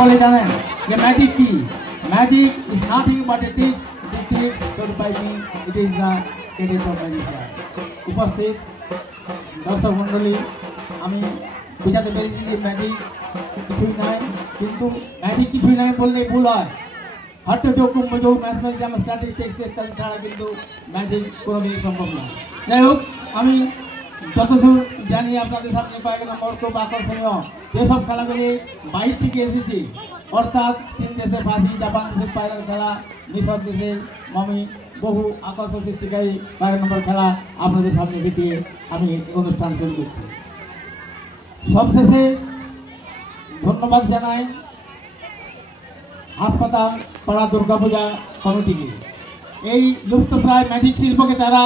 সকলে জানেন যে ম্যাজিক কি। Magic is nothing but a tips by me, it is the credit of magician. উপস্থিত দর্শক মণ্ডলী, আমি বোঝাতে পেরেছি যে ম্যাজিক কিছুই নয়, কিন্তু ম্যাজিক কিছুই নয় বললেই ভুল হয়। হট্টযোগ কুম্ভযোগ ম্যাথমেটিক্যাল স্ট্যাটিস্টিক্স ইত্যাদি ছাড়া কিন্তু ম্যাজিক কোনোদিনই সম্ভব নয়। যাই হোক, আমি যতদূর জানি আপনাদের সামনে কয়েক নম্বর খুব আকর্ষণীয় যেসব খেলাগুলি বাইরে থেকে এসেছি, অর্থাৎ চীন দেশে ফাঁসি, জাপান দেশে পায়রার খেলা, মিশর দেশে মমি, বহু আকর্ষণ সৃষ্টিকারী কয়েক নম্বর খেলা আপনাদের সামনে দেখিয়ে আমি অনুষ্ঠান শুরু করছি। সবশেষে ধন্যবাদ জানাই হাসপাতাল পাড়া দুর্গাপূজা কমিটিকে। এই লুপ্তপ্রায় ম্যাজিক শিল্পকে তারা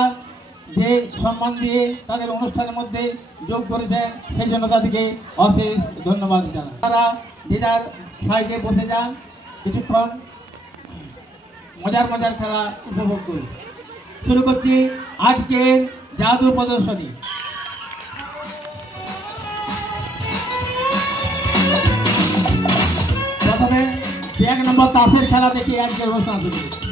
যে সম্মান দিয়ে তাদের অনুষ্ঠানের মধ্যে যোগ করেছেন, সেই জন্য তাদেরকে অশেষ ধন্যবাদ জানাই। তারা যে যার সাইডে বসে যান, কিছুক্ষণ মজার মজার খেলা উপভোগ করুন। শুরু করছি আজকের জাদু প্রদর্শনী। প্রথমে 1 নম্বর তাসের খেলা দেখে আজকের অনুষ্ঠান শুরু করছি।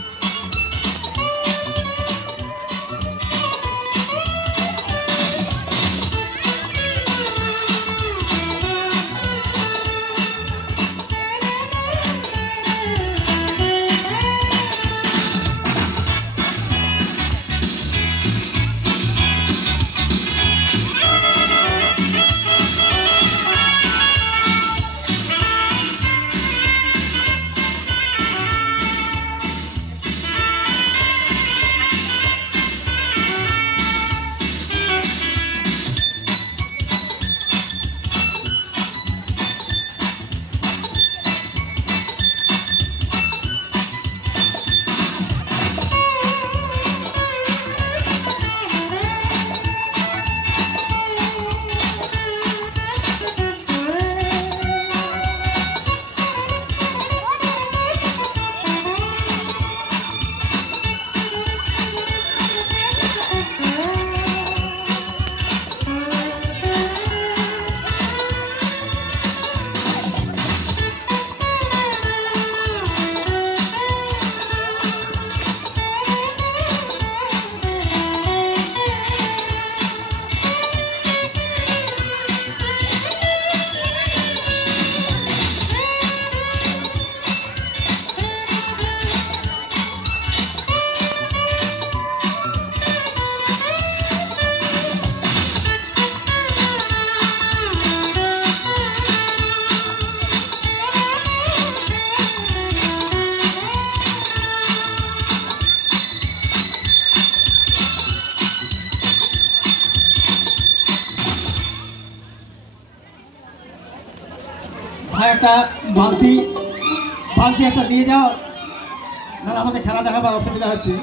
একটা বালতি একটা দিয়ে যাও, নাহলে আমাদের খেলা দেখাবার অসুবিধা হচ্ছে।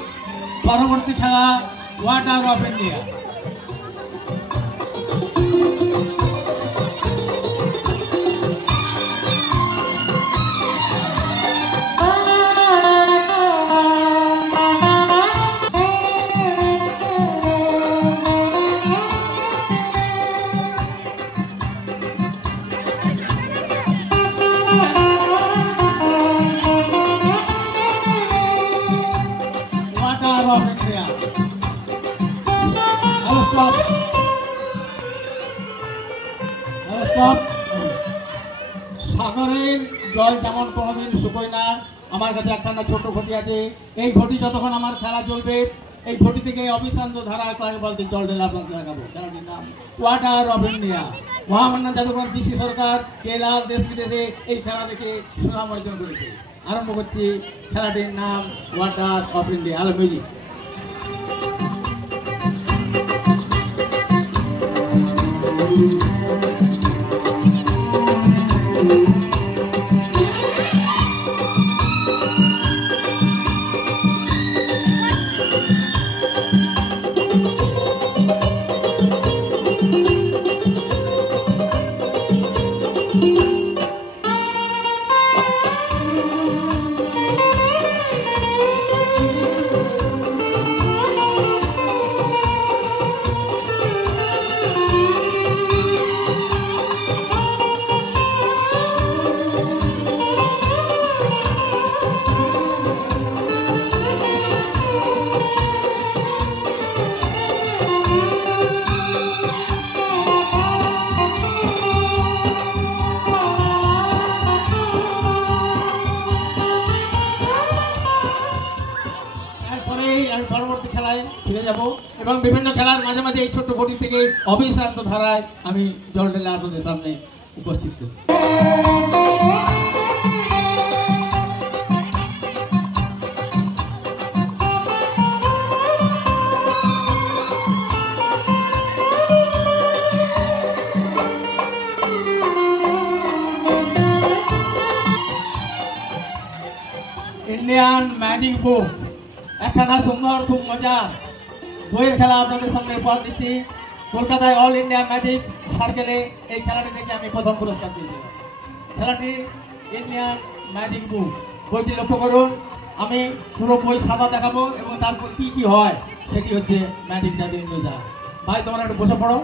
পরবর্তী খেলা ওয়াটার অফ ইন্ডিয়া। সাগরের জল যেমন কোনোদিন শুকোয় না, আমার কাছে একখানা ছোট ঘটি আছে। এই ঘটি যতক্ষণ আমার খেলা চলবে, এই ঘটি থেকে অবিশ্রান্ত ধারা কয়েক বালতি জল ঢেলে আপনাকে দেখাবো। খেলাটির নাম ওয়াটার অফ ইন্ডিয়া। মহামান্য জাদুঘর ডিসি সরকার কেরাল দেশ বিদেশে এই খেলা দেখে সুনাম অর্জন করেছে। আরম্ভ করছি খেলাটির নাম ওয়াটার অফ ইন্ডিয়া। আলো মিউজিক। যাব এবং বিভিন্ন খেলার মাঝে মাঝে এই ছোট্ট ঘটি থেকে অবিশ্রান্ত ধারায় আমি জল ঢেলে আপনাদের সামনে উপস্থিত করি। ইন্ডিয়ান ম্যাজিক বুক একখানা সুন্দর খুব মজার বইয়ের খেলা আপনাদের সামনে উপহার দিচ্ছি। কলকাতায় অল ইন্ডিয়া ম্যাজিক সার্কেলে এই খেলাটি থেকে আমি প্রথম পুরস্কার পেয়েছিলাম। খেলাটি ইন্ডিয়ান ম্যাজিক বুক, বইটি লক্ষ্য করুন। আমি পুরো বই সাদা দেখাবো এবং তারপর কি কি হয় সেটি হচ্ছে ম্যাজিক জাদু ইন্দ্রজা। ভাই তোমরা একটু বসে পড়ো।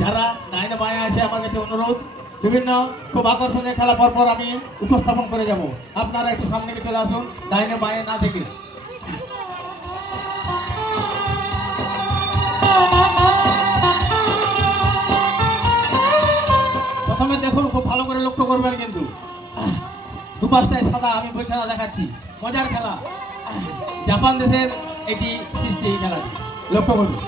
যারা ডাইনে বাঁয়ে আছে আমার কাছে অনুরোধ, বিভিন্ন খুব আকর্ষণীয় খেলা পরপর আমি উপস্থাপন করে যাব, আপনারা একটু সামনে চলে আসুন ডাইনে বাঁয়ে না থেকে। প্রথমে দেখুন, খুব ভালো করে লক্ষ্য করবেন, কিন্তু দুপাশটায় সাদা, আমি বই খেলা দেখাচ্ছি, মজার খেলা, জাপান দেশের এটি সৃষ্টি এই খেলাটি, লক্ষ্য করুন।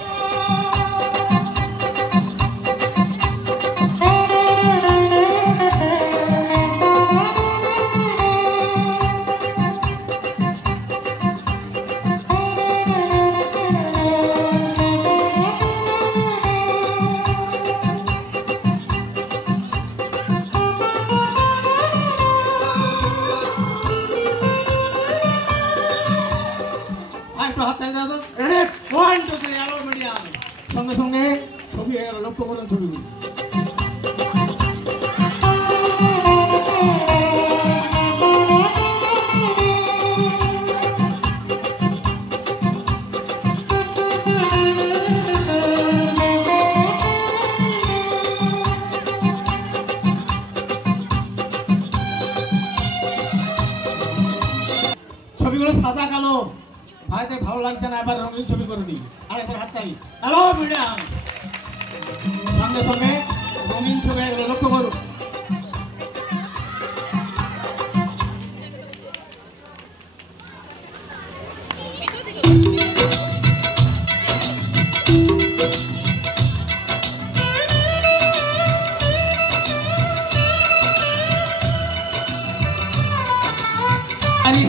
সঙ্গে সঙ্গে ছবি হয়ে গেল, লক্ষ্য করুন ছবিগুলো। ছবিগুলো সাদা কালো, ভাইদের ভালো লাগছে না, এবার রঙিন ছবি করে দিই। আর এবার হাত তালি, হ্যালো মিডিয়াম, সঙ্গে সঙ্গে রঙিন ছবি হয়ে গেল, লক্ষ্য করুন।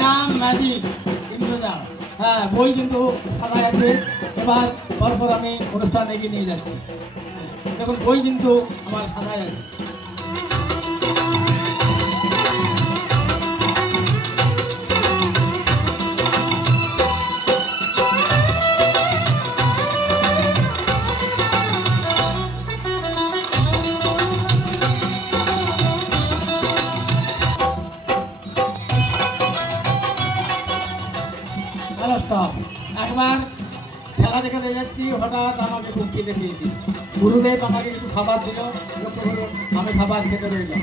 নাম ম্যাজিক ইন্দ্রজা। হ্যাঁ, বই কিন্তু সাদা আছে। এবার পরপর আমি অনুষ্ঠান এগিয়ে নিয়ে যাচ্ছি। দেখুন, বই কিন্তু আমার সাদাই আছে। একবার খেলা দেখাতে যাচ্ছি, হঠাৎ আমাকে খুব খিদে পেয়েছি। গুরুদেব আমাকে কিছু খাবার দিল, লক্ষ্য করুন, আমি খাবার খেতে রইলাম।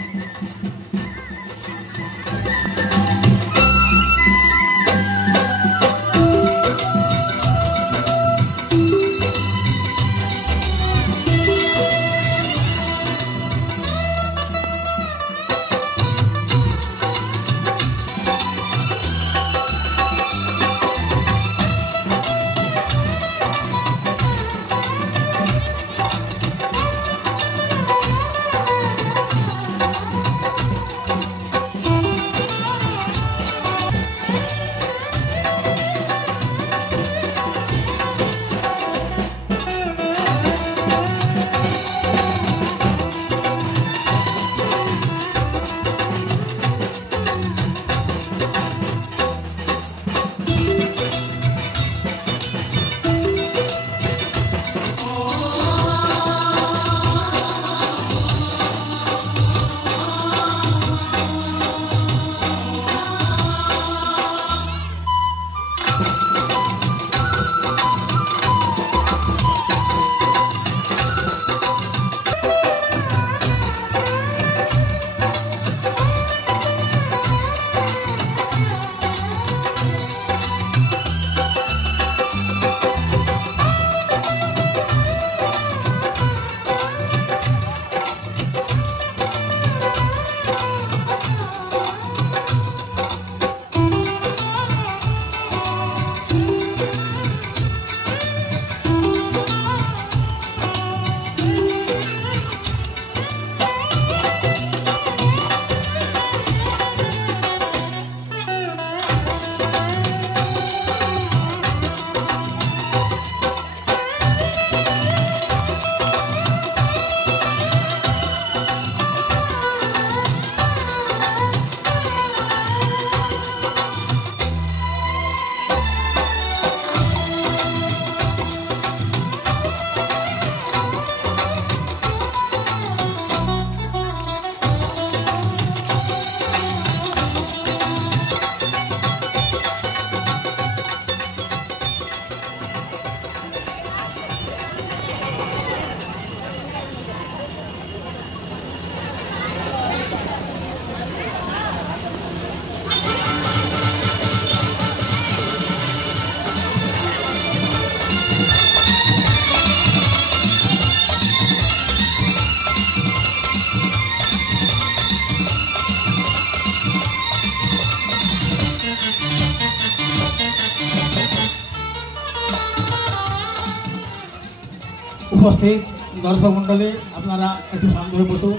উপস্থিত দর্শক মণ্ডলী, আপনারা একটু শান্ত হয়ে বসুন।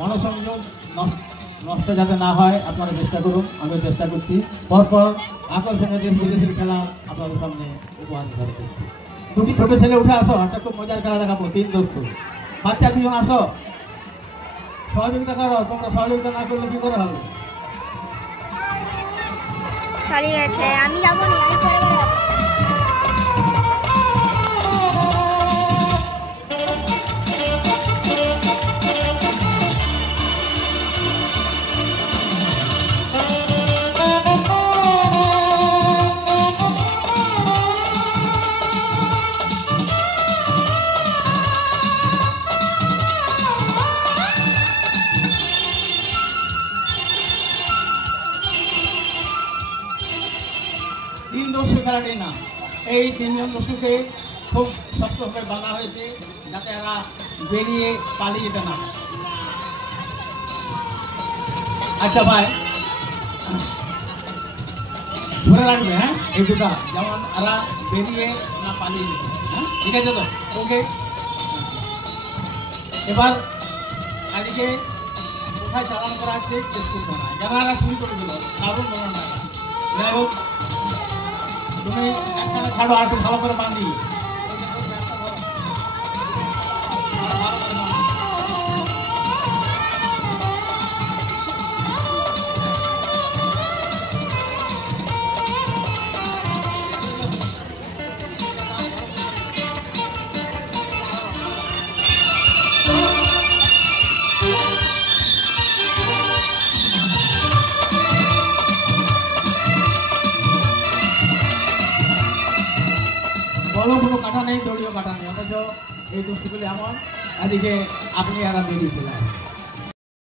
মনোসংযোগ নষ্ট যাতে না হয় আপনারা চেষ্টা করুন, আমিও চেষ্টা করছি। পরপর আকর্ষণীয় দেশ বিদেশের খেলা আপনাদের সামনে উপহার করছি। দুটি ছোট ছেলে উঠে আসো, একটা খুব মজার খেলা দেখাবো। 3 দস্যু বাচ্চা 2জন আসো, সহযোগিতা করো। তোমরা সহযোগিতা না করলে কি করে হবে? ঠিক আছে, আমি যাবো না, আমি করে বেড়াবো। দস্যু খেলাটি না, এই 3 জন দস্যুকে খুব শক্তভাবে বাঁধা হয়েছে যাতে এরা বেরিয়ে পালিয়ে যেতে না। আচ্ছা ভাই, ধরে রাখবে। হ্যাঁ, এই দুটা যেমন এরা বেরিয়ে না পালিয়ে যেতে। হ্যাঁ, ঠিক আছে তো? ওকে। এবার গাড়িকে কোথায় চালান করা হচ্ছে চেক করতে হয়। যারা এরা শুরু করে দিল, দারুণ ধরনের। যাই হোক, তুমি একটা ছাড়ো, আর একটু ভালো করে বাঁধি। বলো কোনো কাটা নেই, দলীয় কাটা নেই, অথচ এই দোষগুলি এমন, এদিকে আপনি এরা বেরিয়ে চলে